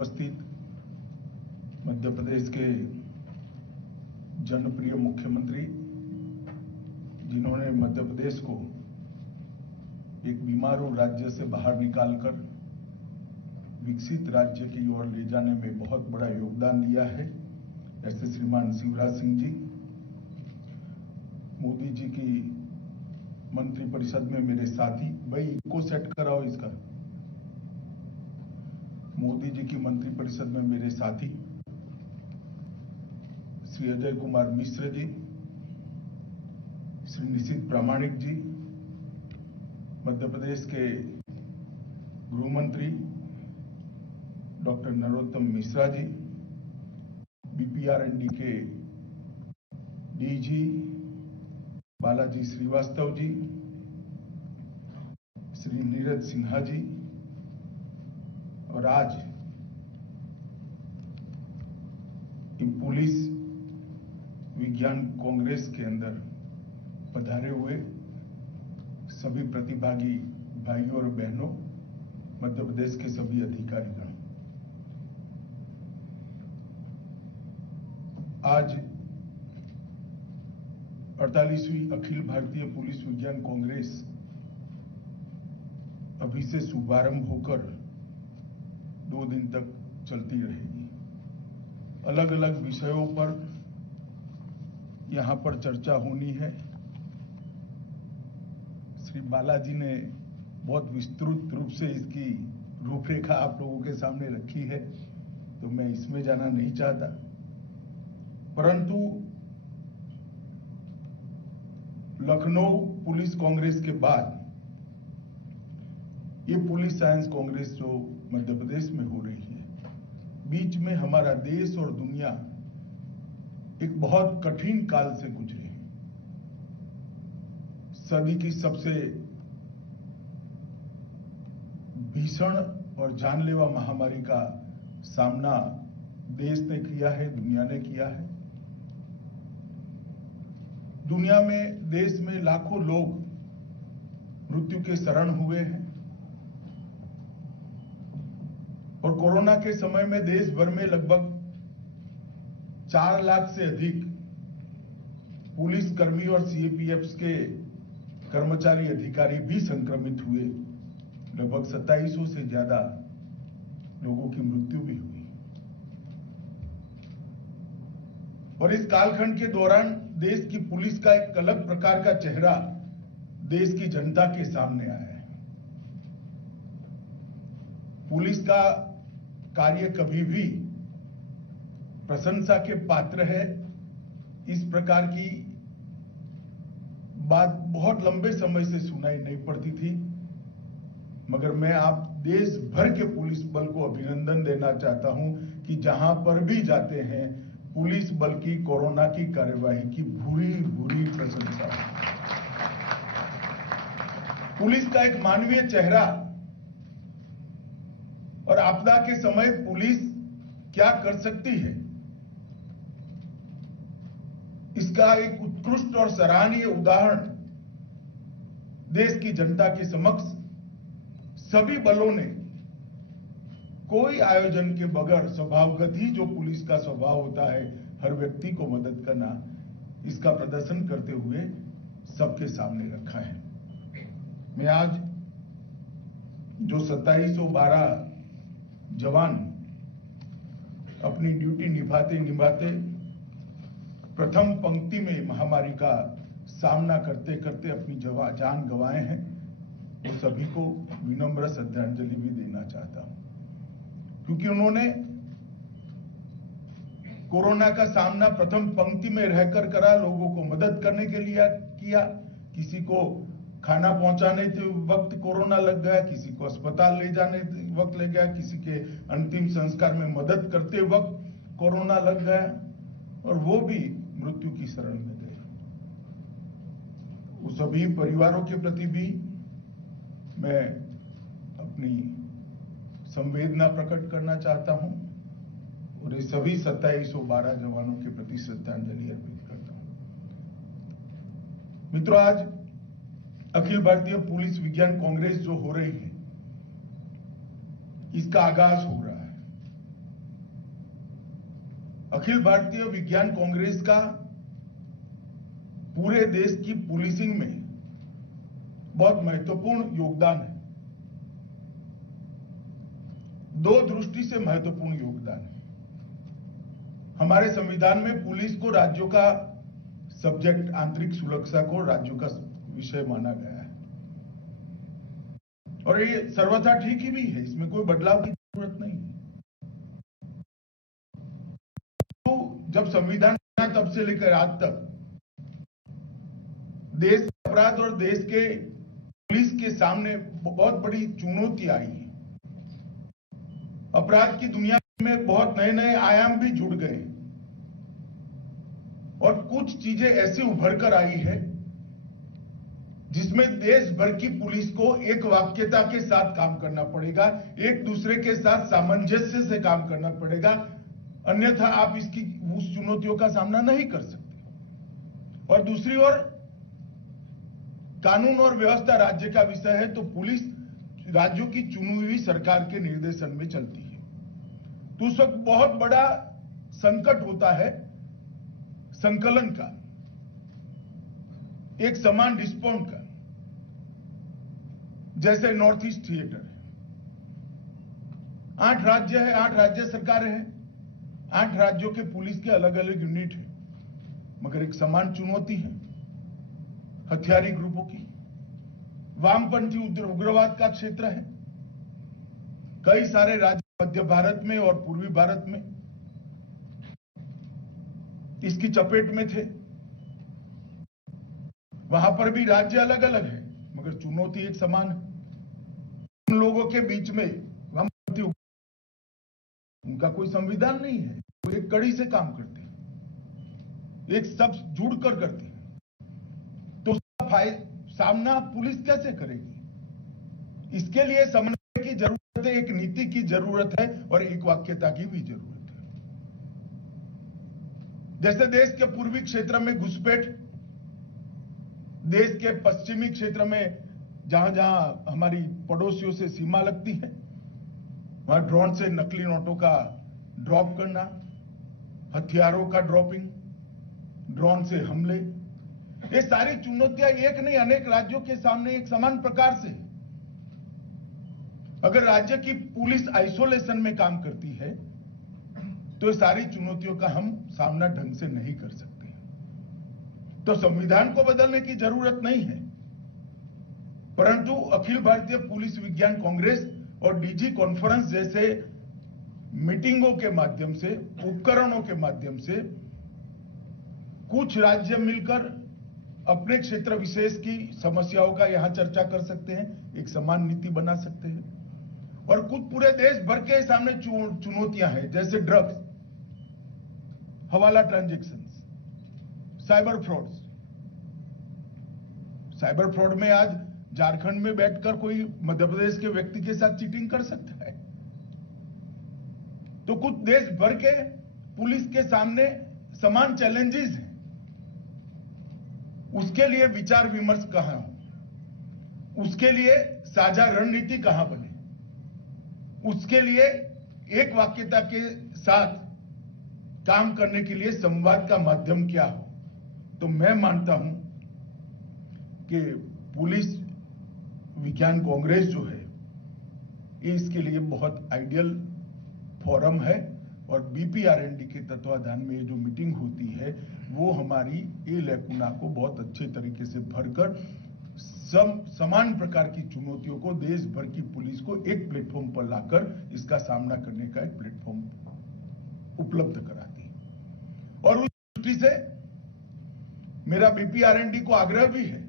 उपस्थित मध्य प्रदेश के जनप्रिय मुख्यमंत्री, जिन्होंने मध्य प्रदेश को एक बीमारू राज्य से बाहर निकालकर विकसित राज्य की ओर ले जाने में बहुत बड़ा योगदान दिया है, ऐसे श्रीमान शिवराज सिंह जी। मोदी जी की मंत्रिपरिषद में मेरे साथी, भाई इको सेट कराओ इसका। मोदी जी की मंत्रिपरिषद में मेरे साथी श्री अजय कुमार मिश्र जी, श्री निशित प्रामाणिक जी, मध्य प्रदेश के गृह मंत्री डॉक्टर नरोत्तम मिश्रा जी, बीपीआरएनडी के डीजी बालाजी श्रीवास्तव जी, श्री नीरज सिन्हा जी, और आज पुलिस विज्ञान कांग्रेस के अंदर पधारे हुए सभी प्रतिभागी भाइयों और बहनों, मध्य प्रदेश के सभी अधिकारीगण, आज 48वीं अखिल भारतीय पुलिस विज्ञान कांग्रेस अभी से शुभारंभ होकर 2 दिन तक चलती रहेगी। अलग अलग विषयों पर यहां पर चर्चा होनी है। श्री बालाजी ने बहुत विस्तृत रूप से इसकी रूपरेखा आप लोगों के सामने रखी है, तो मैं इसमें जाना नहीं चाहता, परंतु लखनऊ पुलिस कांग्रेस के बाद ये पुलिस साइंस कांग्रेस जो मध्य प्रदेश में हो रही है, बीच में हमारा देश और दुनिया एक बहुत कठिन काल से गुजरे हैं। सदी की सबसे भीषण और जानलेवा महामारी का सामना देश ने किया है, दुनिया ने किया है। दुनिया में, देश में लाखों लोग मृत्यु के शरण हुए हैं, और कोरोना के समय में देश भर में लगभग 4 लाख से अधिक पुलिस कर्मी और सीएपीएफ के कर्मचारी अधिकारी भी संक्रमित हुए। लगभग 2700 से ज्यादा लोगों की मृत्यु भी हुई। और इस कालखंड के दौरान देश की पुलिस का एक अलग प्रकार का चेहरा देश की जनता के सामने आया है। पुलिस का कार्य कभी भी प्रशंसा के पात्र है, इस प्रकार की बात बहुत लंबे समय से सुनाई नहीं पड़ती थी। मगर मैं आप देश भर के पुलिस बल को अभिनंदन देना चाहता हूं कि जहां पर भी जाते हैं, पुलिस बल की कोरोना की कार्यवाही की भूरी भूरी प्रशंसा। पुलिस का एक मानवीय चेहरा, और आपदा के समय पुलिस क्या कर सकती है, इसका एक उत्कृष्ट और सराहनीय उदाहरण देश की जनता के समक्ष सभी बलों ने, कोई आयोजन के बगैर, स्वभावगत ही जो पुलिस का स्वभाव होता है, हर व्यक्ति को मदद करना, इसका प्रदर्शन करते हुए सबके सामने रखा है। मैं आज जो 2712 जवान अपनी ड्यूटी निभाते निभाते प्रथम पंक्ति में महामारी का सामना करते करते अपनी जान गंवाए हैं, वो सभी को विनम्र श्रद्धांजलि भी देना चाहता हूं, क्योंकि उन्होंने कोरोना का सामना प्रथम पंक्ति में रहकर करा, लोगों को मदद करने के लिए किया। किसी को खाना पहुंचाने के वक्त कोरोना लग गया, किसी को अस्पताल ले जाने वक्त लग गया, किसी के अंतिम संस्कार में मदद करते वक्त कोरोना लग गया, और वो भी मृत्यु की शरण में गए। उस सभी परिवारों के प्रति भी मैं अपनी संवेदना प्रकट करना चाहता हूं, और ये सभी 2712 जवानों के प्रति श्रद्धांजलि अर्पित करता हूं। मित्रों, आज अखिल भारतीय पुलिस विज्ञान कांग्रेस जो हो रही है, इसका आगाज हो रहा है। अखिल भारतीय विज्ञान कांग्रेस का पूरे देश की पुलिसिंग में बहुत महत्वपूर्ण योगदान है। दो दृष्टि से महत्वपूर्ण योगदान है। हमारे संविधान में पुलिस को राज्यों का सब्जेक्ट, आंतरिक सुरक्षा को राज्यों का विषय माना गया है और ये सर्वथा ठीक ही भी है, इसमें कोई बदलाव की जरूरत नहीं है। तो जब संविधान बना तब से लेकर आज तक देश के अपराध और देश के पुलिस के सामने बहुत बड़ी चुनौती आई है। अपराध की दुनिया में बहुत नए नए आयाम भी जुड़ गए और कुछ चीजें ऐसी उभर कर आई है जिसमें देश भर की पुलिस को एक वाक्यता के साथ काम करना पड़ेगा, एक दूसरे के साथ सामंजस्य से काम करना पड़ेगा, अन्यथा आप उस चुनौतियों का सामना नहीं कर सकते। और दूसरी ओर कानून और व्यवस्था राज्य का विषय है, तो पुलिस राज्यों की चुनी हुई सरकार के निर्देशन में चलती है। तो उस वक्त बहुत बड़ा संकट होता है संकलन का, एक समान रिस्पॉन्ड का। जैसे नॉर्थ ईस्ट थिएटर है, 8 राज्य है, 8 राज्य सरकारें हैं, 8 राज्यों के पुलिस के अलग अलग यूनिट है, मगर एक समान चुनौती है हथियारी ग्रुपों की। वामपंथी उग्रवाद का क्षेत्र है, कई सारे राज्य मध्य भारत में और पूर्वी भारत में इसकी चपेट में थे। वहां पर भी राज्य अलग अलग है मगर चुनौती एक समान है। उन लोगों के बीच में वामपंथी उनका कोई संविधान नहीं है, वो एक कड़ी से काम करते हैं, एक सब जुड़कर करते हैं। तो सामना पुलिस कैसे करेगी? इसके लिए समन्वय की जरूरत है, एक नीति की जरूरत है और एक वाक्यता की भी जरूरत है। जैसे देश के पूर्वी क्षेत्र में घुसपैठ, देश के पश्चिमी क्षेत्र में जहां जहां हमारी पड़ोसियों से सीमा लगती है, वहां ड्रोन से नकली नोटों का ड्रॉप करना, हथियारों का ड्रॉपिंग, ड्रोन से हमले, ये सारी चुनौतियां एक नहीं अनेक राज्यों के सामने एक समान प्रकार से। अगर राज्य की पुलिस आइसोलेशन में काम करती है तो ये सारी चुनौतियों का हम सामना ढंग से नहीं कर सकते। तो संविधान को बदलने की जरूरत नहीं है, परंतु अखिल भारतीय पुलिस विज्ञान कांग्रेस और डीजी कॉन्फ्रेंस जैसे मीटिंगों के माध्यम से, उपकरणों के माध्यम से कुछ राज्य मिलकर अपने क्षेत्र विशेष की समस्याओं का यहां चर्चा कर सकते हैं, एक समान नीति बना सकते हैं। और कुछ पूरे देश भर के सामने चुनौतियां हैं, जैसे ड्रग्स, हवाला transactions, cyber frauds. Cyber fraud में आज झारखंड में बैठकर कोई मध्य प्रदेश के व्यक्ति के साथ चीटिंग कर सकता है। तो कुछ देश भर के पुलिस के सामने समान चैलेंजेस हैं, उसके लिए विचार विमर्श कहां हो, उसके लिए साझा रणनीति कहां बने, उसके लिए एक वाक्यता के साथ काम करने के लिए संवाद का माध्यम क्या हो। तो मैं मानता हूं कि पुलिस विज्ञान कांग्रेस जो है ये इसके लिए बहुत आइडियल फोरम है और बीपीआरएनडी के तत्वाधान में ये जो मीटिंग होती है वो हमारी ये लैकुना को बहुत अच्छे तरीके से भरकर समान प्रकार की चुनौतियों को देश भर की पुलिस को एक प्लेटफॉर्म पर लाकर इसका सामना करने का एक प्लेटफॉर्म उपलब्ध कराती है। और उस दृष्टि से मेरा बीपीआरएनडी को आग्रह भी है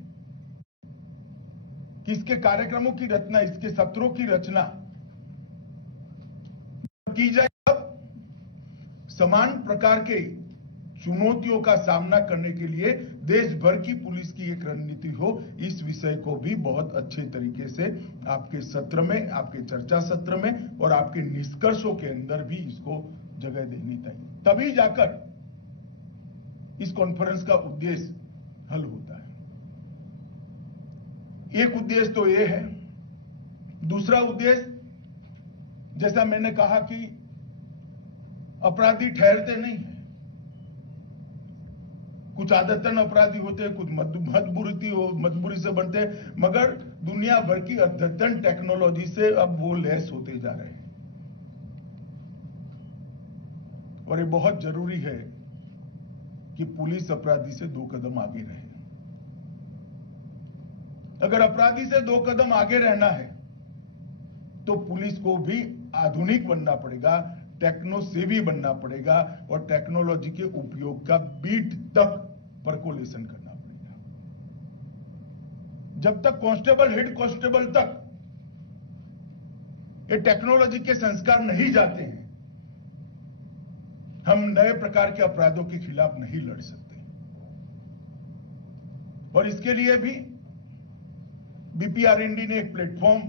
कि इसके कार्यक्रमों की रचना, इसके सत्रों की रचना की जाए, तब समान प्रकार के चुनौतियों का सामना करने के लिए देश भर की पुलिस की एक रणनीति हो। इस विषय को भी बहुत अच्छे तरीके से आपके सत्र में, आपके चर्चा सत्र में और आपके निष्कर्षों के अंदर भी इसको जगह देनी चाहिए, तभी जाकर इस कॉन्फ्रेंस का उद्देश्य हल होता है। एक उद्देश्य तो ये है। दूसरा उद्देश्य, जैसा मैंने कहा कि अपराधी ठहरते नहीं हैं। कुछ आदतन अपराधी होते हैं, कुछ मजबूरी से बनते हैं, मगर दुनिया भर की अद्यतन टेक्नोलॉजी से अब वो लैस होते जा रहे हैं। और ये बहुत जरूरी है कि पुलिस अपराधी से 2 कदम आगे रहे। अगर अपराधी से 2 कदम आगे रहना है तो पुलिस को भी आधुनिक बनना पड़ेगा, टेक्नो सेवी बनना पड़ेगा और टेक्नोलॉजी के उपयोग का बीट तक परकोलेशन करना पड़ेगा। जब तक कांस्टेबल हेड कांस्टेबल तक ये टेक्नोलॉजी के संस्कार नहीं जाते हैं, हम नए प्रकार के अपराधों के खिलाफ नहीं लड़ सकते। और इसके लिए भी बीपीआरएनडी ने एक प्लेटफॉर्म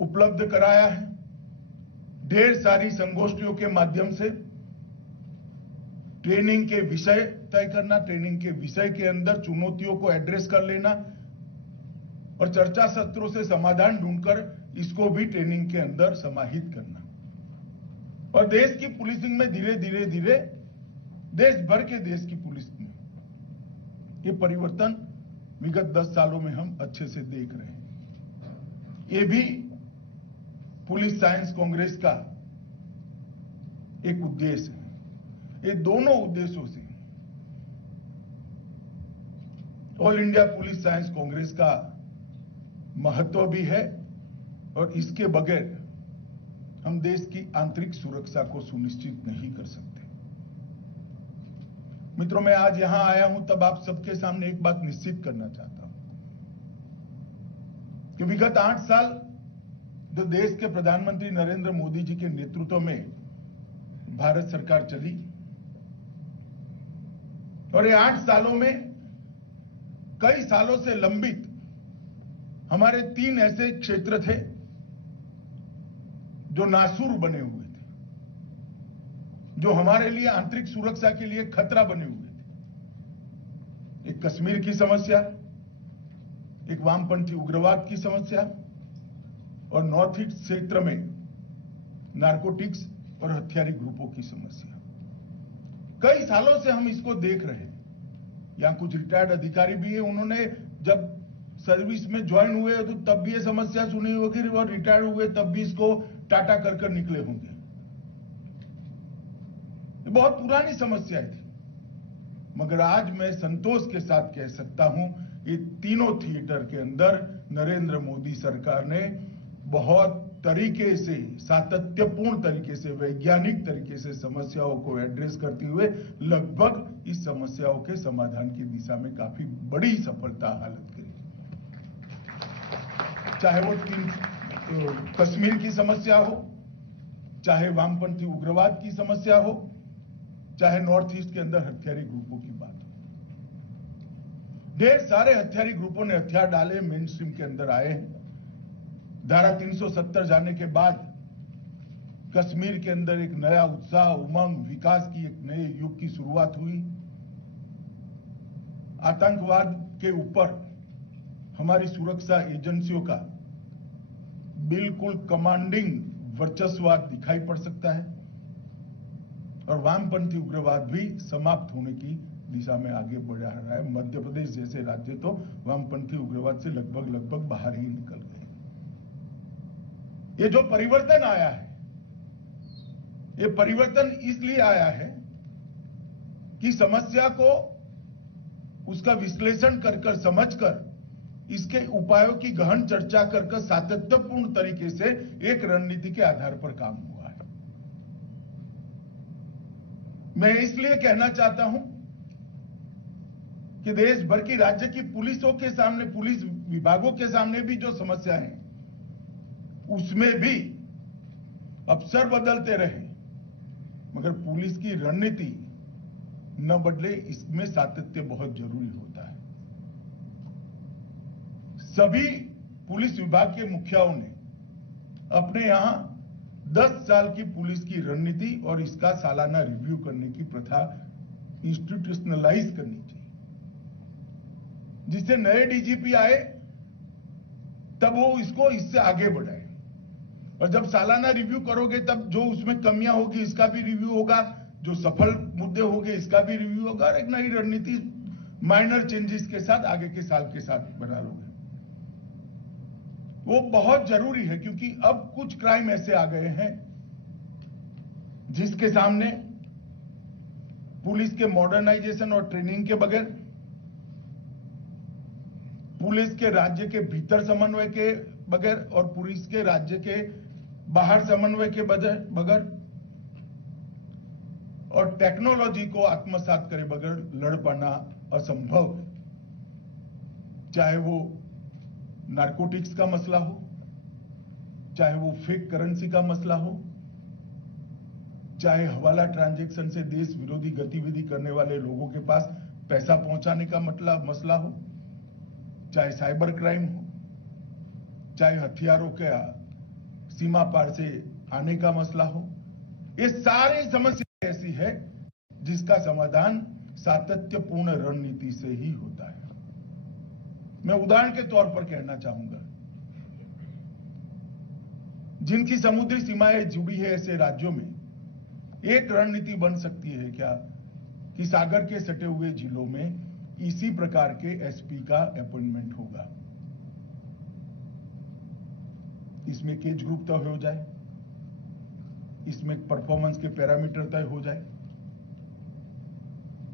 उपलब्ध कराया है। ढेर सारी संगोष्ठियों के माध्यम से ट्रेनिंग के विषय तय करना, ट्रेनिंग के विषय के अंदर चुनौतियों को एड्रेस कर लेना और चर्चा सत्रों से समाधान ढूंढकर इसको भी ट्रेनिंग के अंदर समाहित करना। और देश की पुलिसिंग में धीरे धीरे देश भर के देश की पुलिस में ये परिवर्तन विगत 10 सालों में हम अच्छे से देख रहे हैं। ये भी पुलिस साइंस कांग्रेस का एक उद्देश्य है। ये दोनों उद्देश्यों से all India police science Congress का महत्व भी है और इसके बगैर हम देश की आंतरिक सुरक्षा को सुनिश्चित नहीं कर सकते। मित्रों, मैं आज यहां आया हूं तब आप सबके सामने एक बात निश्चित करना चाहता हूं कि विगत 8 साल जो देश के प्रधानमंत्री नरेंद्र मोदी जी के नेतृत्व में भारत सरकार चली और ये 8 सालों में कई सालों से लंबित हमारे 3 ऐसे क्षेत्र थे जो नासूर बने हुए थे, जो हमारे लिए आंतरिक सुरक्षा के लिए खतरा बने हुए थे। एक कश्मीर की समस्या, एक वामपंथी उग्रवाद की समस्या और नॉर्थ ईस्ट क्षेत्र में नारकोटिक्स और हथियारी ग्रुपों की समस्या। कई सालों से हम इसको देख रहे हैं। यहां कुछ रिटायर्ड अधिकारी भी है, उन्होंने जब सर्विस में ज्वाइन हुए तो तब भी ये समस्या सुनी होगी और रिटायर हुए तब भी इसको टाटा कर निकले होंगे। ये बहुत पुरानी समस्याएं थी, मगर आज मैं संतोष के साथ कह सकता हूं ये तीनों थिएटर के अंदर नरेंद्र मोदी सरकार ने बहुत तरीके से, सातत्यपूर्ण तरीके से, वैज्ञानिक तरीके से समस्याओं को एड्रेस करते हुए लगभग इस समस्याओं के समाधान की दिशा में काफी बड़ी सफलता हासिल करी। चाहे वो कश्मीर की समस्या हो, चाहे वामपंथी उग्रवाद की समस्या हो, चाहे नॉर्थ ईस्ट के अंदर हथियारी ग्रुपों की बात हो। ढेर सारे हथियारी ग्रुपों ने हथियार डाले, मेन स्ट्रीम के अंदर आए हैं। धारा 370 जाने के बाद कश्मीर के अंदर एक नया उत्साह, उमंग, विकास की एक नए युग की शुरुआत हुई। आतंकवाद के ऊपर हमारी सुरक्षा एजेंसियों का बिल्कुल कमांडिंग वर्चस्व दिखाई पड़ सकता है और वामपंथी उग्रवाद भी समाप्त होने की दिशा में आगे बढ़ रहा है। मध्य प्रदेश जैसे राज्य तो वामपंथी उग्रवाद से लगभग बाहर ही निकल गए। ये जो परिवर्तन आया है, ये परिवर्तन इसलिए आया है कि समस्या को उसका विश्लेषण कर समझकर इसके उपायों की गहन चर्चा कर सातत्यपूर्ण तरीके से एक रणनीति के आधार पर काम हुआ है। मैं इसलिए कहना चाहता हूं कि देश भर की राज्य की पुलिसों के सामने, पुलिस विभागों के सामने भी जो समस्या है उसमें भी अफसर बदलते रहे मगर पुलिस की रणनीति न बदले, इसमें सातत्य बहुत जरूरी होता है। सभी पुलिस विभाग के मुखियाओं ने अपने यहां 10 साल की पुलिस की रणनीति और इसका सालाना रिव्यू करने की प्रथा इंस्टीट्यूशनलाइज करनी चाहिए, जिससे नए डीजीपी आए तब वो इसको इससे आगे बढ़ाए और जब सालाना रिव्यू करोगे तब जो उसमें कमियां होगी इसका भी रिव्यू होगा, जो सफल मुद्दे होंगे इसका भी रिव्यू होगा, और एक नई रणनीति माइनर चेंजेस के साथ आगे के साल के साथ बना लोगे। वो बहुत जरूरी है, क्योंकि अब कुछ क्राइम ऐसे आ गए हैं जिसके सामने पुलिस के मॉडर्नाइजेशन और ट्रेनिंग के बगैर, पुलिस के राज्य के भीतर समन्वय के बगैर और पुलिस के राज्य के बाहर समन्वय के बगैर और टेक्नोलॉजी को आत्मसात करे बगैर लड़ पाना असंभव। चाहे वो नारकोटिक्स का मसला हो, चाहे वो फेक करेंसी का मसला हो, चाहे हवाला ट्रांजैक्शन से देश विरोधी गतिविधि करने वाले लोगों के पास पैसा पहुंचाने का मसला हो, चाहे साइबर क्राइम हो, चाहे हथियारों के सीमा पार से आने का मसला हो। ये सारी समस्या ऐसी है जिसका समाधान सातत्यपूर्ण रणनीति से ही होता है। मैं उदाहरण के तौर पर कहना चाहूंगा, जिनकी समुद्री सीमाएं जुड़ी है ऐसे राज्यों में एक रणनीति बन सकती है क्या कि सागर के सटे हुए जिलों में इसी प्रकार के एसपी का अपॉइंटमेंट होगा। इसमें केज ग्रुप तय हो जाए, इसमें परफॉर्मेंस के पैरामीटर तय हो जाए,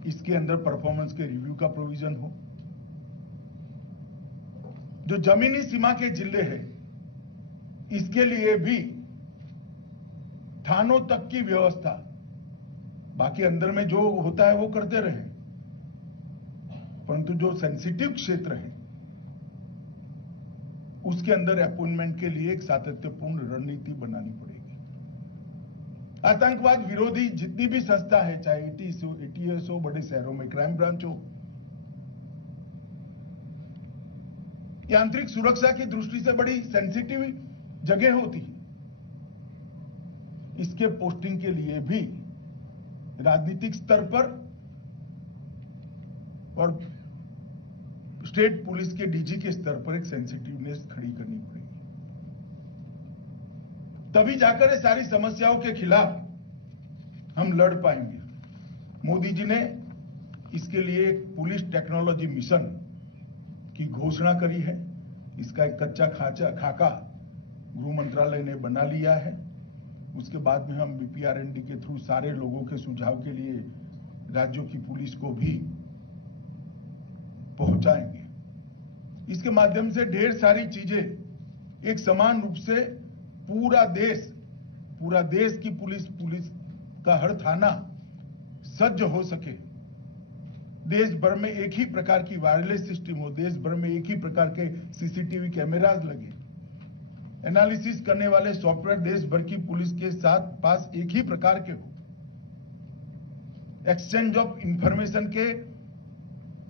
इसके अंदर परफॉर्मेंस के रिव्यू का प्रोविजन हो। जो जमीनी सीमा के जिले हैं इसके लिए भी थानों तक की व्यवस्था, बाकी अंदर में जो होता है वो करते रहे, परंतु जो सेंसिटिव क्षेत्र है उसके अंदर अपॉइंटमेंट के लिए एक सातत्यपूर्ण रणनीति बनानी पड़ेगी। आतंकवाद विरोधी जितनी भी संस्था है, चाहे एटीएस हो, बड़े शहरों में क्राइम ब्रांच हो, आंतरिक सुरक्षा की दृष्टि से बड़ी सेंसिटिव जगह होती है। इसके पोस्टिंग के लिए भी राजनीतिक स्तर पर और स्टेट पुलिस के डीजी के स्तर पर एक सेंसिटिवनेस खड़ी करनी पड़ेगी, तभी जाकर ये सारी समस्याओं के खिलाफ हम लड़ पाएंगे। मोदी जी ने इसके लिए एक पुलिस टेक्नोलॉजी मिशन की घोषणा करी है। इसका एक कच्चा खाका गृह मंत्रालय ने बना लिया है। उसके बाद में हम बीपीआरएनडी के थ्रू सारे लोगों के सुझाव के लिए राज्यों की पुलिस को भी पहुंचाएंगे। इसके माध्यम से ढेर सारी चीजें एक समान रूप से पूरा देश की पुलिस का हर थाना सज्ज हो सके, देश भर में एक ही प्रकार की वायरलेस सिस्टम हो, देश भर में एक ही प्रकार के सीसीटीवी कैमरास लगे, एनालिसिस करने वाले सॉफ्टवेयर देश भर की पुलिस के साथ पास एक ही प्रकार के हो, एक्सचेंज ऑफ इंफॉर्मेशन के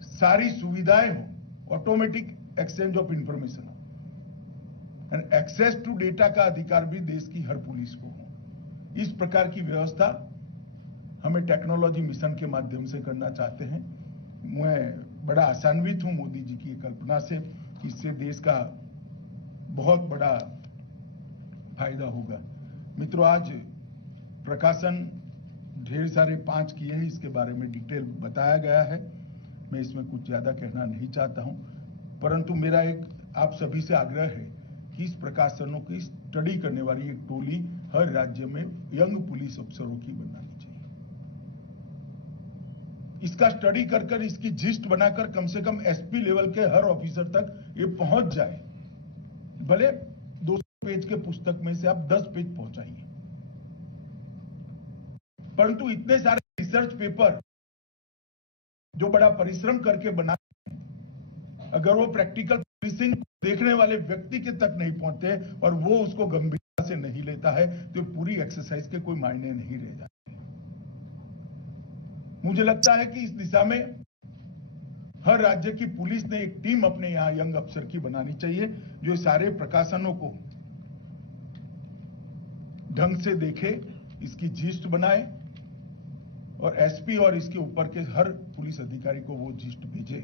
सारी सुविधाएं हो, ऑटोमेटिक एक्सचेंज ऑफ इंफॉर्मेशन हो, एंड एक्सेस टू डेटा का अधिकार भी देश की हर पुलिस को हो। इस प्रकार की व्यवस्था हमें टेक्नोलॉजी मिशन के माध्यम से करना चाहते हैं। मैं बड़ा आशान्वित हूं मोदी जी की कल्पना से, इससे देश का बहुत बड़ा फायदा होगा। मित्रों, आज प्रकाशन ढेर सारे 5 किए हैं, इसके बारे में डिटेल बताया गया है। मैं इसमें कुछ ज्यादा कहना नहीं चाहता हूं, परंतु मेरा एक आप सभी से आग्रह है कि इस प्रकाशनों की स्टडी करने वाली एक टोली हर राज्य में यंग पुलिस अफसरों की बनानी चाहिए। इसका स्टडी कर इसकी जिस्ट बनाकर कम से कम एसपी लेवल के हर ऑफिसर तक ये पहुंच जाए। भले 200 पेज के पुस्तक में से आप 10 पेज पहुंचाइए, परंतु इतने सारे रिसर्च पेपर जो बड़ा परिश्रम करके बनाते हैं, अगर वो प्रैक्टिकल पुलिसिंग देखने वाले व्यक्ति के तक नहीं पहुंचते और वो उसको गंभीरता से नहीं लेता है, तो पूरी एक्सरसाइज के कोई मायने नहीं रह जाते। मुझे लगता है कि इस दिशा में हर राज्य की पुलिस ने एक टीम अपने यहां यंग अफसर की बनानी चाहिए, जो सारे प्रकाशनों को ढंग से देखे, इसकी जिस्ट बनाए और एसपी और इसके ऊपर के हर पुलिस अधिकारी को वो जिस्ट भेजे।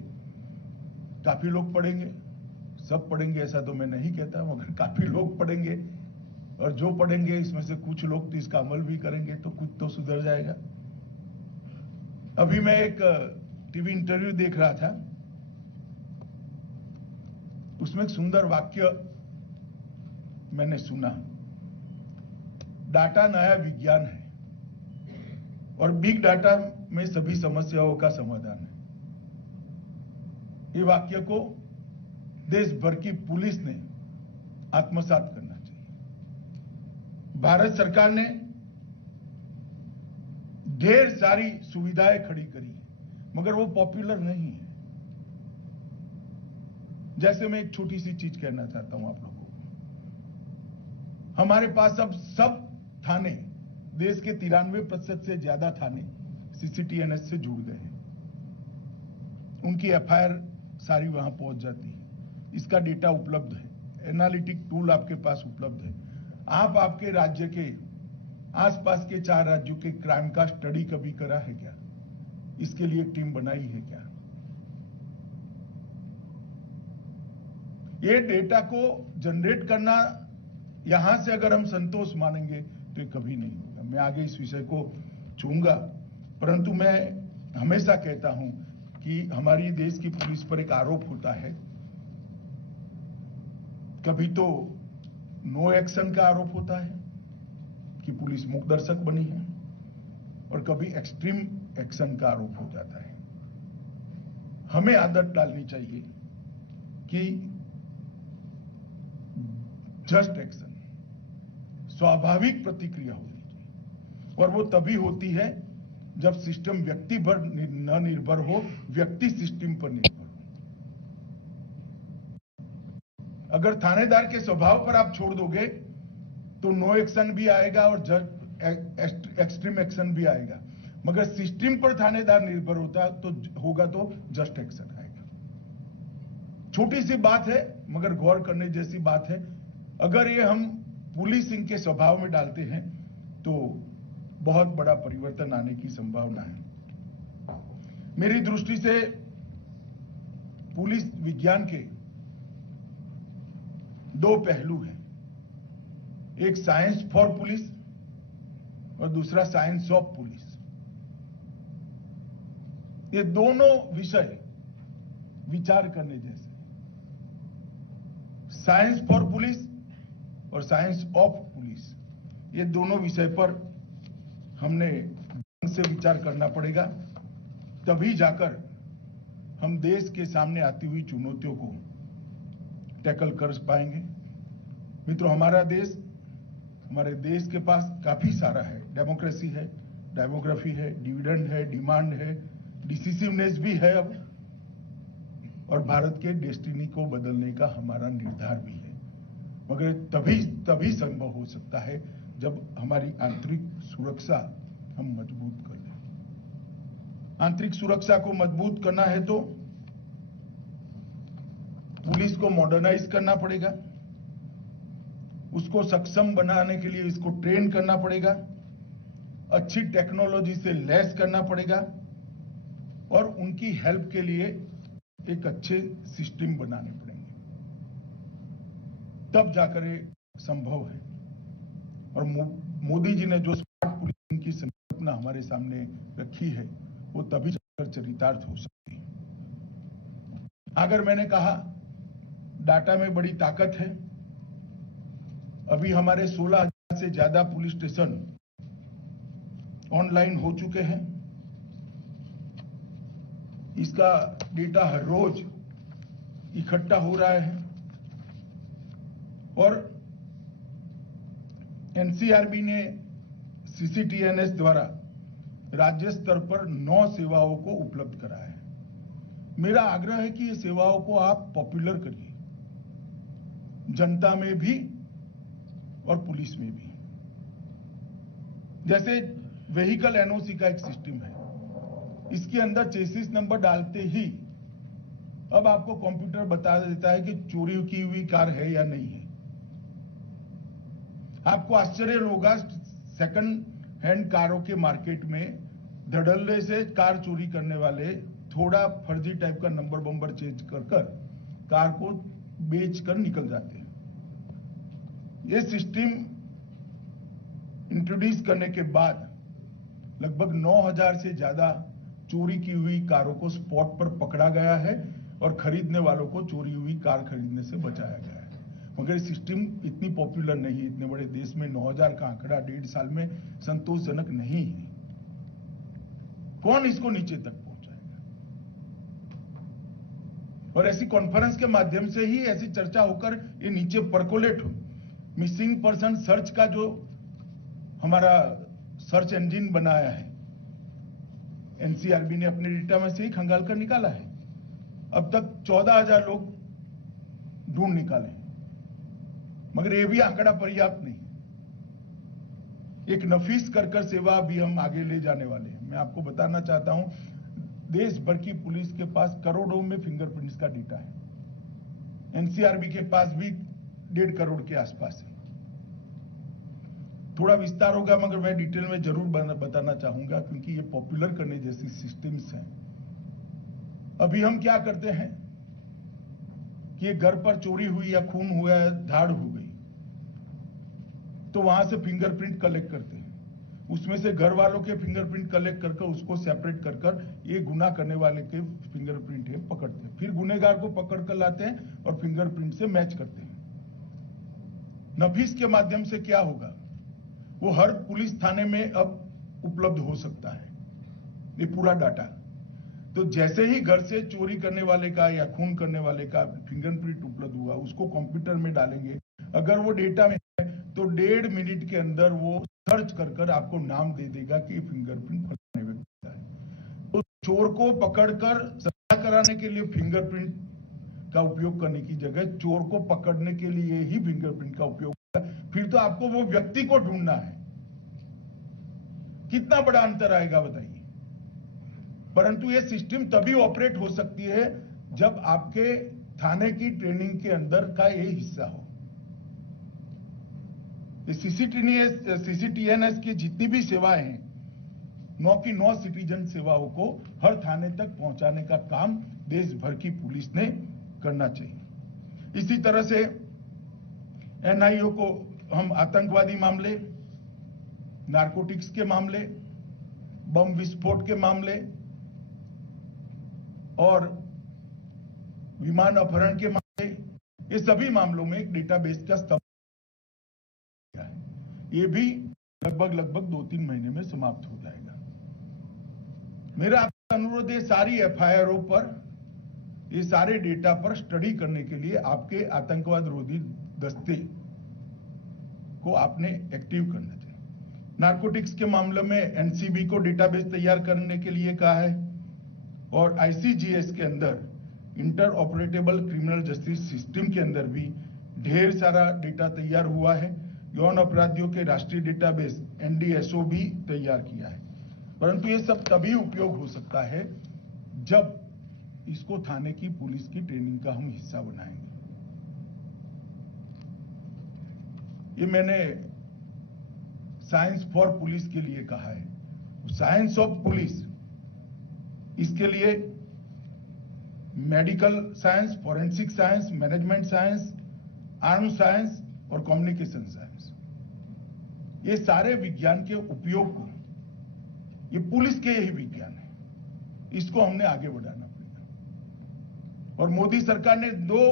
काफी लोग पढ़ेंगे, सब पढ़ेंगे ऐसा तो मैं नहीं कहता, मगर काफी लोग पढ़ेंगे और जो पढ़ेंगे इसमें से कुछ लोग तो इसका अमल भी करेंगे तो कुछ तो सुधर जाएगा। अभी मैं एक टीवी इंटरव्यू देख रहा था, उसमें एक सुंदर वाक्य मैंने सुना, डाटा नया विज्ञान है और बिग डाटा में सभी समस्याओं का समाधान है। ये वाक्य को देश भर की पुलिस ने आत्मसात करना चाहिए। भारत सरकार ने ढेर सारी सुविधाएं खड़ी करी है, मगर वो पॉपुलर नहीं है। जैसे मैं एक छोटी सी चीज कहना चाहता हूं आप लोगों को, हमारे पास अब सब थाने, देश के 93% से ज्यादा थाने सीसीटीएनएस से जुड़ गए हैं। उनकी एफआईआर सारी वहां पहुंच जाती है, इसका डेटा उपलब्ध है, एनालिटिक टूल आपके पास उपलब्ध है। आप आपके राज्य के आसपास के 4 राज्यों के क्राइम का स्टडी कभी करा है क्या? इसके लिए टीम बनाई है क्या? ये डेटा को जनरेट करना, यहां से अगर हम संतोष मानेंगे तो ये कभी नहीं होगा। मैं आगे इस विषय को छूंगा, परंतु मैं हमेशा कहता हूं कि हमारी देश की पुलिस पर एक आरोप होता है, कभी तो नो एक्शन का आरोप होता है कि पुलिस मूक दर्शक बनी है, और कभी एक्सट्रीम एक्शन का आरोप हो जाता है। हमें आदत डालनी चाहिए कि जस्ट एक्शन, स्वाभाविक प्रतिक्रिया होनी चाहिए, और वो तभी होती है जब सिस्टम व्यक्ति पर न निर्भर हो, व्यक्ति सिस्टम पर निर्भर हो। अगर थानेदार के स्वभाव पर आप छोड़ दोगे तो नो एक्शन भी आएगा और एक्सट्रीम एक्शन भी आएगा, मगर सिस्टम पर थानेदार निर्भर होगा तो जस्ट एक्शन आएगा। छोटी सी बात है मगर गौर करने जैसी बात है। अगर ये हम पुलिसिंग के स्वभाव में डालते हैं तो बहुत बड़ा परिवर्तन आने की संभावना है। मेरी दृष्टि से पुलिस विज्ञान के 2 पहलू हैं, एक साइंस फॉर पुलिस और दूसरा साइंस ऑफ पुलिस। ये दोनों विषय विचार करने जैसे, साइंस फॉर पुलिस और साइंस ऑफ पुलिस, ये दोनों विषय पर हमने ढंग से विचार करना पड़ेगा, तभी जाकर हम देश के सामने आती हुई चुनौतियों को टैकल कर पाएंगे। मित्रों, हमारे देश के पास काफी सारा है, डेमोक्रेसी है, डेमोग्राफी है, डिविडेंड है, डिमांड है, डिसिसिवनेस भी है अब, और भारत के डेस्टिनी को बदलने का हमारा निर्धार भी है। मगर तभी संभव हो सकता है जब हमारी आंतरिक सुरक्षा हम मजबूत कर लें। आंतरिक सुरक्षा को मजबूत करना है तो पुलिस को मॉडर्नाइज करना पड़ेगा, उसको सक्षम बनाने के लिए इसको ट्रेन करना पड़ेगा, अच्छी टेक्नोलॉजी से लैस करना पड़ेगा, और उनकी हेल्प के लिए एक अच्छे सिस्टम बनाने पड़ेंगे, तब जाकर ये संभव है। और मोदी जी ने जो स्मार्ट पुलिसिंग की संकल्पना हमारे सामने रखी है, वो तभी जाकर चरितार्थ हो सकती है। अगर मैंने कहा डाटा में बड़ी ताकत है, अभी हमारे 16,000 से ज्यादा पुलिस स्टेशन ऑनलाइन हो चुके हैं। इसका डेटा हर रोज इकट्ठा हो रहा है, और एनसीआरबी ने सीसीटीएनएस द्वारा राज्य स्तर पर 9 सेवाओं को उपलब्ध कराया है। मेरा आग्रह है कि ये सेवाओं को आप पॉपुलर करिए, जनता में भी और पुलिस में भी। जैसे व्हीकल एनओसी का एक सिस्टम है, इसके अंदर चेसिस नंबर डालते ही अब आपको कंप्यूटर बता देता है कि चोरी की हुई कार है या नहीं है। आपको आश्चर्य होगा, सेकंड हैंड कारों के मार्केट में धड़ल्ले से कार चोरी करने वाले थोड़ा फर्जी टाइप का नंबर बम्बर चेंज कर कार को बेचकर निकल जाते हैं। ये सिस्टम इंट्रोड्यूस करने के बाद लगभग 9,000 से ज्यादा चोरी की हुई कारों को स्पॉट पर पकड़ा गया है और खरीदने वालों को चोरी हुई कार खरीदने से बचाया गया है। मगर सिस्टम इतनी पॉपुलर नहीं है, इतने बड़े देश में 9,000 का आंकड़ा 1.5 साल में संतोषजनक नहीं है। कौन इसको नीचे तक पहुंचाएगा? और ऐसी कॉन्फ्रेंस के माध्यम से ही ऐसी चर्चा होकर ये नीचे परकोलेट हो। मिसिंग पर्सन सर्च का जो हमारा सर्च इंजन बनाया है, एनसीआरबी ने अपने डेटा में से ही खंगाल कर निकाला है। अब तक 14,000 लोग ढूंढ निकाले, मगर ये भी आंकड़ा पर्याप्त नहीं। एक नफीस कर सेवा भी हम आगे ले जाने वाले हैं। मैं आपको बताना चाहता हूं, देश भर की पुलिस के पास करोड़ों में फिंगरप्रिंट्स का डेटा है। एनसीआरबी के पास भी 1.5 करोड़ के आसपास है। थोड़ा विस्तार होगा, मगर मैं डिटेल में जरूर बताना चाहूंगा, क्योंकि ये पॉपुलर करने जैसी सिस्टम्स हैं। अभी हम क्या करते हैं कि घर पर चोरी हुई या खून हुआ है, धाड़ हो गई, तो वहां से फिंगरप्रिंट कलेक्ट करते हैं। उसमें से घर वालों के फिंगरप्रिंट कलेक्ट कर उसको सेपरेट कर ये गुनाह करने वाले के फिंगरप्रिंट है पकड़ते हैं। फिर गुनेगार को पकड़ कर लाते हैं और फिंगरप्रिंट से मैच करते हैं। नफीस के माध्यम से क्या होगा, वो हर पुलिस थाने में अब उपलब्ध हो सकता है ये पूरा डाटा। तो जैसे ही घर से चोरी करने वाले का या खून करने वाले का फिंगरप्रिंट उपलब्ध हुआ, उसको कंप्यूटर में डालेंगे। अगर वो डेटा में है तो 1.5 मिनट के अंदर वो सर्च कर आपको नाम दे देगा कि फिंगरप्रिंट फलाने व्यक्ति का है। तो चोर को पकड़कर सजा कराने के लिए फिंगरप्रिंट का उपयोग करने की जगह चोर को पकड़ने के लिए ही फिंगरप्रिंट का उपयोग होगा। फिर तो आपको वो व्यक्ति को ढूंढना है। कितना बड़ा अंतर आएगा बताइए। परंतु ये सिस्टम तभी ऑपरेट हो सकती है जब आपके थाने की ट्रेनिंग के अंदर का ये हिस्सा हो। सीसीटीएनएस की जितनी भी सेवाएं हैं, 9 की 9 सिटीजन सेवाओं को हर थाने तक पहुंचाने का काम देश भर की पुलिस ने करना चाहिए। इसी तरह से एनआईओ को हम आतंकवादी मामले, नारकोटिक्स के मामले, बम विस्फोट के मामले और विमान अपहरण के मामले, ये सभी मामलों में एक डेटाबेस का स्तंभ है। ये भी लगभग 2-3 महीने में समाप्त हो जाएगा। मेरा आपका अनुरोध है, सारी एफआईआरों पर, ये सारे डेटा पर स्टडी करने के लिए आपके आतंकवाद रोधी दस्ते को आपने एक्टिव करना चाहिए। नारकोटिक्स के मामले में एनसीबी को डेटाबेस तैयार करने के लिए कहा है और आईसीजीएस के अंदर inter operable criminal justice system के अंदर भी ढेर सारा डेटा तैयार हुआ है। यौन अपराधियों के राष्ट्रीय डेटाबेस एनडीएसओ भी तैयार किया है। परंतु ये सब तभी उपयोग हो सकता है जब इसको थाने की पुलिस की ट्रेनिंग का हम हिस्सा बनाएंगे। ये मैंने साइंस फॉर पुलिस के लिए कहा है। साइंस ऑफ पुलिस, इसके लिए medical science, forensic science, management science, arm science और कम्युनिकेशन साइंस, ये सारे विज्ञान के उपयोग को, ये पुलिस के ही विज्ञान है, इसको हमने आगे बढ़ाना पड़ेगा। और मोदी सरकार ने 2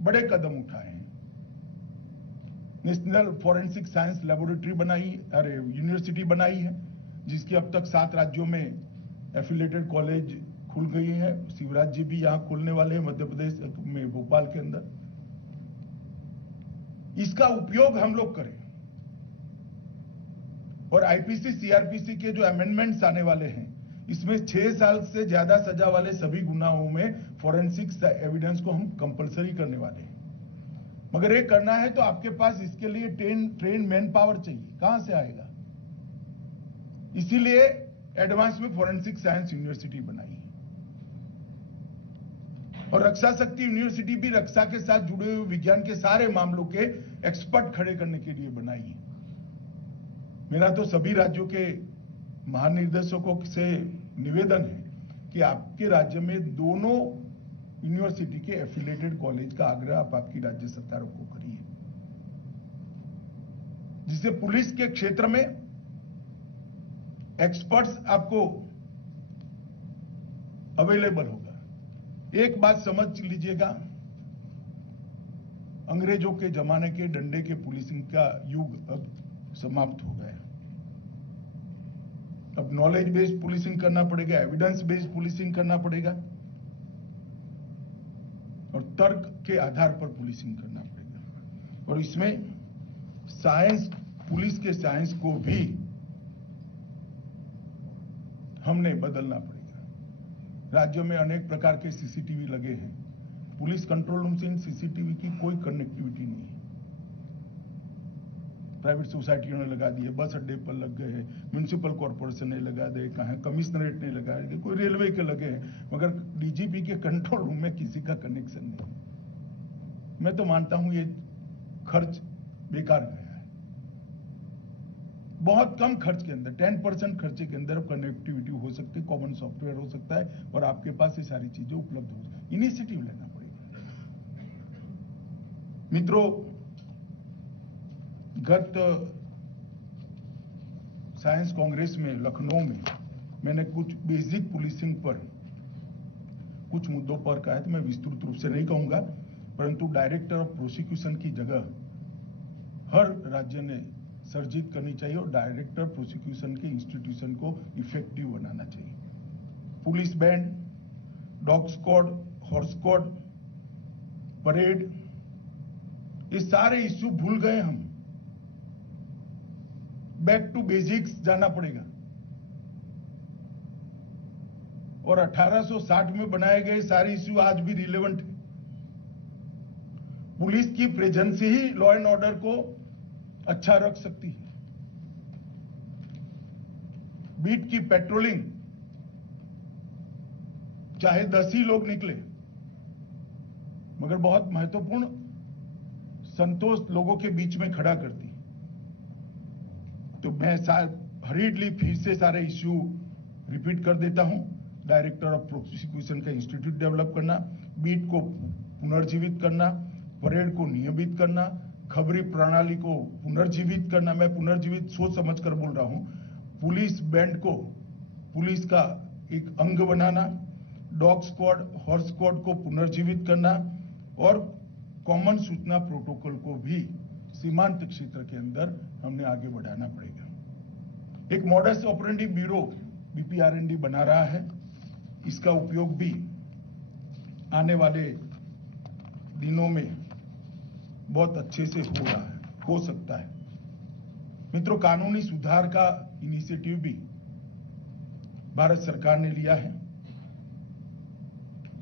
बड़े कदम उठाए हैं। National forensic science laboratory university बनाई है, जिसकी अब तक 7 राज्यों में एफिलिएटेड कॉलेज खुल गई है। शिवराज जी भी यहां खोलने वाले हैं, मध्य प्रदेश में भोपाल के अंदर। इसका उपयोग हम लोग करें और आईपीसी सीआरपीसी के जो अमेंडमेंट्स आने वाले हैं, इसमें 6 साल से ज्यादा सजा वाले सभी गुनाहों में फॉरेंसिक एविडेंस को हम कंपलसरी करने वाले हैं। मगर ये करना है तो आपके पास इसके लिए ट्रेन मैन पावर चाहिए। कहां से आएगा? इसीलिए एडवांस में फॉरेंसिक साइंस यूनिवर्सिटी बनाई है और रक्षा शक्ति यूनिवर्सिटी भी रक्षा के साथ जुड़े हुए विज्ञान के सारे मामलों के एक्सपर्ट खड़े करने के लिए बनाई है। मेरा तो सभी राज्यों के महानिर्देशकों से निवेदन है कि आपके राज्य में दोनों यूनिवर्सिटी के एफिलिएटेड कॉलेज का आग्रह आप आपकी राज्य सरकारों को करिए, जिससे पुलिस के क्षेत्र में एक्सपर्ट्स आपको अवेलेबल होगा। एक बात समझ लीजिएगा, अंग्रेजों के जमाने के डंडे के पुलिसिंग का युग अब समाप्त हो गया। अब नॉलेज बेस्ड पुलिसिंग करना पड़ेगा, एविडेंस बेस्ड पुलिसिंग करना पड़ेगा और तर्क के आधार पर पुलिसिंग करना पड़ेगा। और इसमें साइंस, पुलिस के साइंस को भी हमने बदलना पड़ेगा। राज्यों में अनेक प्रकार के सीसीटीवी लगे हैं, पुलिस कंट्रोल रूम से इन सीसीटीवी की कोई कनेक्टिविटी नहीं है। प्राइवेट सोसाइटियों ने लगा दिए, बस अड्डे पर लग गए हैं, म्युनिसिपल कॉर्पोरेशन ने लगा दिए, कहाँ कमिश्नरेट ने लगा दिए, कोई रेलवे के लगे हैं, मगर डीजीपी के कंट्रोल रूम में किसी का कनेक्शन नहीं। मैं तो मानता हूं ये खर्च बेकार गया है। बहुत कम खर्च के अंदर, 10% खर्चे के अंदर कनेक्टिविटी हो सकती है, कॉमन सॉफ्टवेयर हो सकता है और आपके पास ये सारी चीजें उपलब्ध हो सकती है। इनिशिएटिव लेना पड़ेगा। मित्रों, गत साइंस कांग्रेस में लखनऊ में मैंने कुछ बेसिक पुलिसिंग पर कुछ मुद्दों पर कहा है, तो मैं विस्तृत रूप से नहीं कहूंगा, परंतु डायरेक्टर ऑफ प्रोसिक्यूशन की जगह हर राज्य ने सर्जित करनी चाहिए और डायरेक्टर प्रोसिक्यूशन के इंस्टीट्यूशन को इफेक्टिव बनाना चाहिए। Police band, dog squad, horse squad, parade, ये सारे इश्यू भूल गए हम। बैक टू बेसिक्स जाना पड़ेगा। और 1860 में बनाए गए सारे इश्यू आज भी रिलेवेंट है। पुलिस की presence he law and order को अच्छा रख सकती है। बीट की पेट्रोलिंग, चाहे 10 ही लोग निकले, मगर बहुत महत्वपूर्ण संतोष लोगों के बीच में खड़ा करती। तो मैं हरीडली फिर से सारे इश्यू रिपीट कर देता हूं। डायरेक्टर ऑफ प्रोसिक्यूशन का इंस्टीट्यूट डेवलप करना, बीट को पुनर्जीवित करना, परेड को नियमित करना, खबरी प्रणाली को पुनर्जीवित करना। मैं पुनर्जीवित सोच समझ कर बोल रहा हूं। पुलिस बैंड को पुलिस का एक अंग बनाना, डॉग स्क्वाड, हॉर्स स्क्वाड को पुनर्जीवित करना और कॉमन सूचना प्रोटोकॉल को भी सीमांत क्षेत्र के अंदर हमने आगे बढ़ाना पड़ेगा। एक मॉडस ऑपरेंडी ब्यूरो बीपीआरएनडी बना रहा है, इसका उपयोग भी आने वाले दिनों में बहुत अच्छे से हो सकता है। मित्रों, कानूनी सुधार का इनिशिएटिव भी भारत सरकार ने लिया है।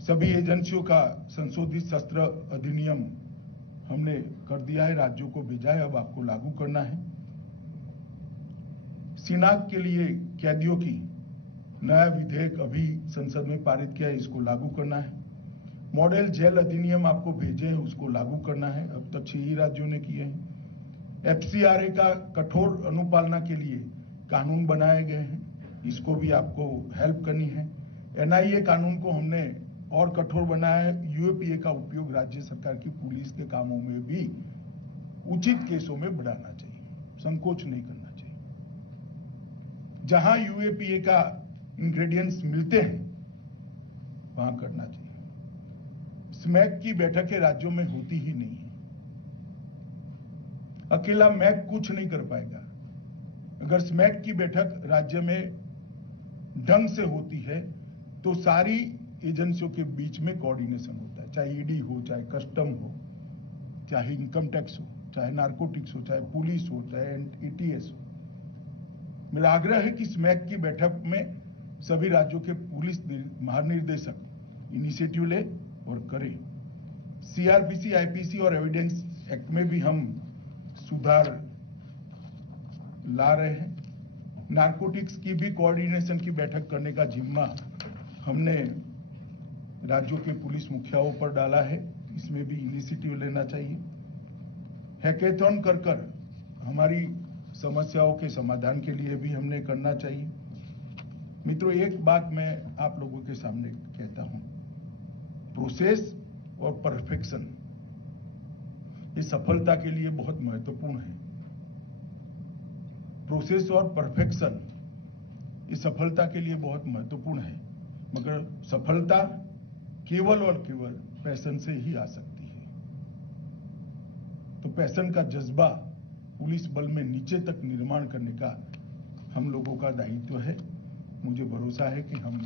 सभी एजेंसियों का संशोधित शस्त्र अधिनियम हमने कर दिया है, राज्यों को भेजा है, अब आपको लागू करना है। सीनात के लिए कैदियों की नया विधेयक अभी संसद में पारित किया है, इसको लागू करना है। मॉडल जेल अधिनियम आपको भेजे हैं, उसको लागू करना है, अब तक 6 ही राज्यों ने किए हैं। एफसीआरए का कठोर अनुपालना के लिए कानून बनाए गए हैं, इसको भी आपको हेल्प करनी है। एनआईए कानून को हमने और कठोर बनाया है। यूएपीए का उपयोग राज्य सरकार की पुलिस के कामों में भी उचित केसों में बढ़ाना चाहिए, संकोच नहीं करना चाहिए। जहां यूएपीए का इंग्रेडिएंट्स मिलते हैं वहां करना चाहिए। स्मैक की बैठकें राज्यों में होती ही नहीं है। अकेला मैक कुछ नहीं कर पाएगा। अगर स्मैक की बैठक राज्य में ढंग से होती है तो सारी एजेंसियों के बीच में कोऑर्डिनेशन होता है, चाहे ईडी हो, चाहे कस्टम हो, चाहे इनकम टैक्स हो, चाहे नार्कोटिक्स हो, चाहे पुलिस हो, चाहे एटीएस हो। मेरा आग्रह है कि स्मैक की बैठक में सभी राज्यों के पुलिस महानिर्देशक इनिशिएटिव ले और करें। सीआरपीसी, आईपीसी और एविडेंस एक्ट में भी हम सुधार ला रहे हैं। नार्कोटिक्स की भी कोऑर्डिनेशन की बैठक करने का जिम्मा हमने राज्यों के पुलिस मुखियाओं पर डाला है, इसमें भी इनिशिएटिव लेना चाहिए। हैकेथॉन कर हमारी समस्याओं के समाधान के लिए भी हमने करना चाहिए। मित्रों, एक बात मैं आप लोगों के सामने कहता हूं, प्रोसेस और परफेक्शन ये सफलता के लिए बहुत महत्वपूर्ण है। प्रोसेस और परफेक्शन ये सफलता के लिए बहुत महत्वपूर्ण है, मगर सफलता केवल और केवल पैशन से ही आ सकती है। तो पैशन का जज्बा पुलिस बल में नीचे तक निर्माण करने का हम लोगों का दायित्व है। मुझे भरोसा है कि हम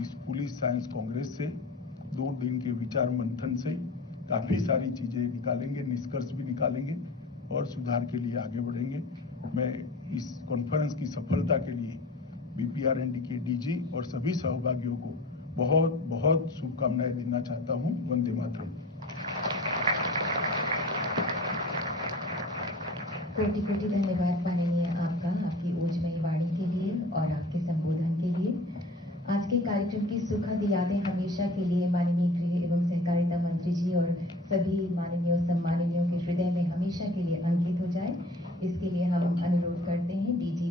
इस पुलिस साइंस कांग्रेस से 2 दिन के विचार मंथन से काफी सारी चीजें निकालेंगे, निष्कर्ष भी निकालेंगे और सुधार के लिए आगे बढ़ेंगे। मैं इस कॉन्फ्रेंस की सफलता के लिए बीपीआरएनडी के डीजी और सभी सहभागियों को बहुत बहुत शुभकामनाएं देना चाहता हूं। वंदे मातरम। कोटि कोटि धन्यवाद माननीय आपका, आपकी ओजमयी वाणी के लिए और आपके संबोधन के लिए। आज के कार्यक्रम की सुखद यादें हमेशा के लिए माननीय गृह एवं सहकारिता मंत्री जी और सभी माननीय और सम्माननीयों के हृदय में हमेशा के लिए अंकित हो जाए, इसके लिए हम अनुरोध करते हैं डीजी